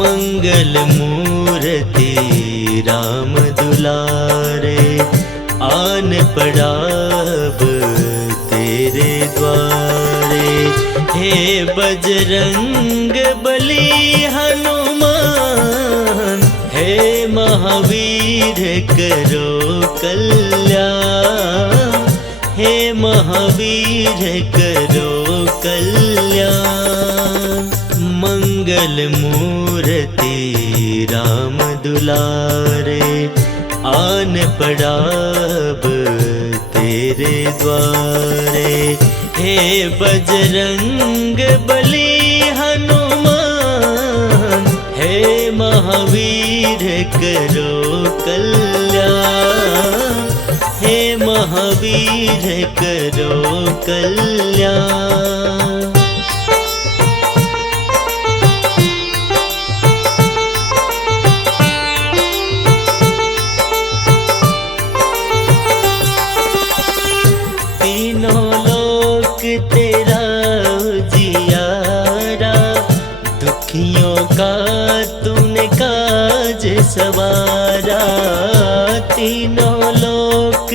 मंगल मूर्ति राम दुलारे, आन पड़ा अब तेरे द्वारे। हे बजरंग बली हनुमान, हे महावीर करो कल्याण, हे महावीर करो कल्याण। मंगल मूर्ति राम दुलारे, आन पड़ा अब तेरे द्वारे। हे बजरंग बली हनुमान, हे महावीर करो कल्याण, हे महावीर करो कल्याण। तीनों लोक तेरा उजियारा, दुखियों का तूने काज सवारा। तीनों लोक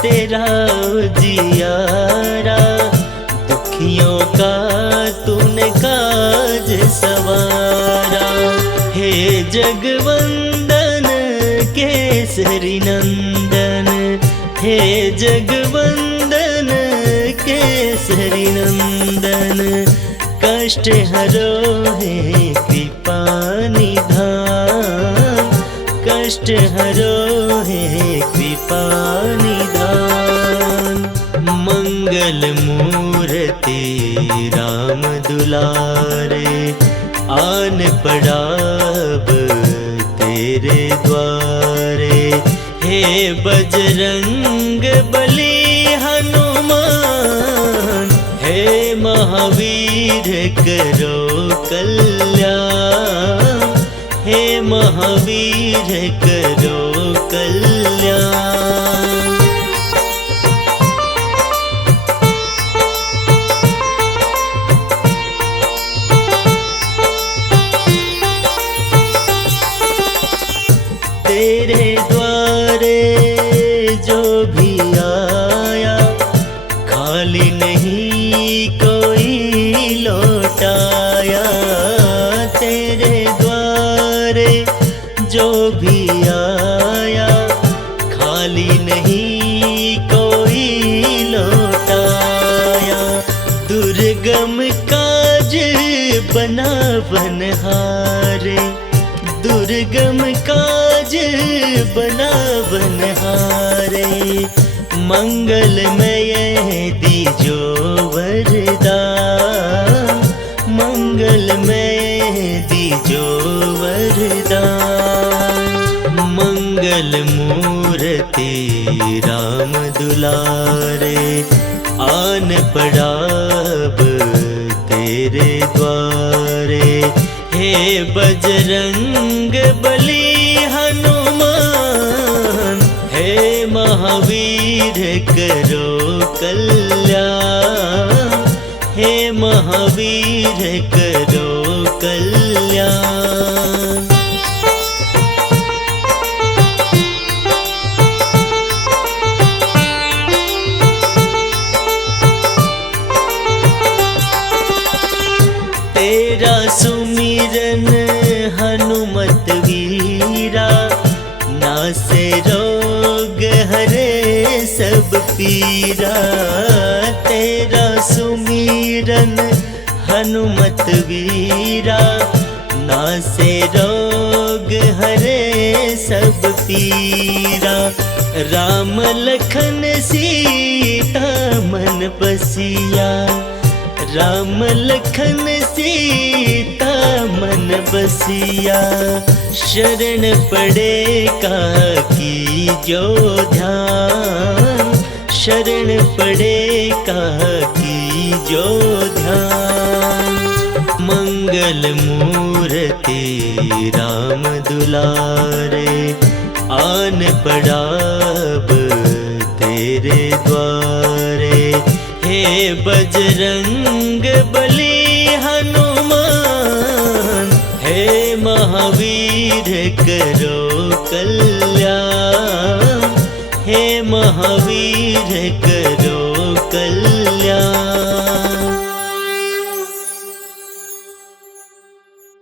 तेरा उजियारा, दुखियों का तूने काज सवारा। हे जगवंदन केसरी नंदन, हे जगवंदन केसरी नंदन। कष्ट हरो है कृपा निधान, कष्ट हरो है कृपा निधान। मंगल मूर्ति राम दुलारे, आन पड़ा अब तेरे द्वारे। हे बजरंग बली हनुमान, हे महावीर करो कल्याण, हे महावीर करो कल्याण। तेरे द्वारे जो भी आया, खाली नहीं कोई लौटाया। तेरे द्वारे जो भी आया, खाली नहीं कोई लौटाया। दुर्गम काज बना बनहारे, दुर्गम काज बना बनहारे। मंगलमय दीजो वरदान, मंगलमय दीजो वरदान। मंगल मूर्ति राम दुलारे, आन पड़ा अब तेरे द्वारे। हे बजरंग बली हनुमान, हे महावीर करो कल्याण, हे महावीर करो कल्याण। तेरा सुमिरन हनुमत वीरा, नासे रोग हरे सब पीरा। तेरा सुमिरन हनुमत वीरा, नासे रोग हरे सब पीरा। राम लखन सीता मन बसिया, राम लखन सीता मन बसिया। शरण पड़े का की जो ध्यान, शरण पड़े का की जो ध्यान। मंगल मूर्ति राम दुलारे, आन पड़ा अब तेरे द्वारे। हे बजरंग बली हनुमान, हे महा करो कल्याण, हे महावीर करो कल्याण।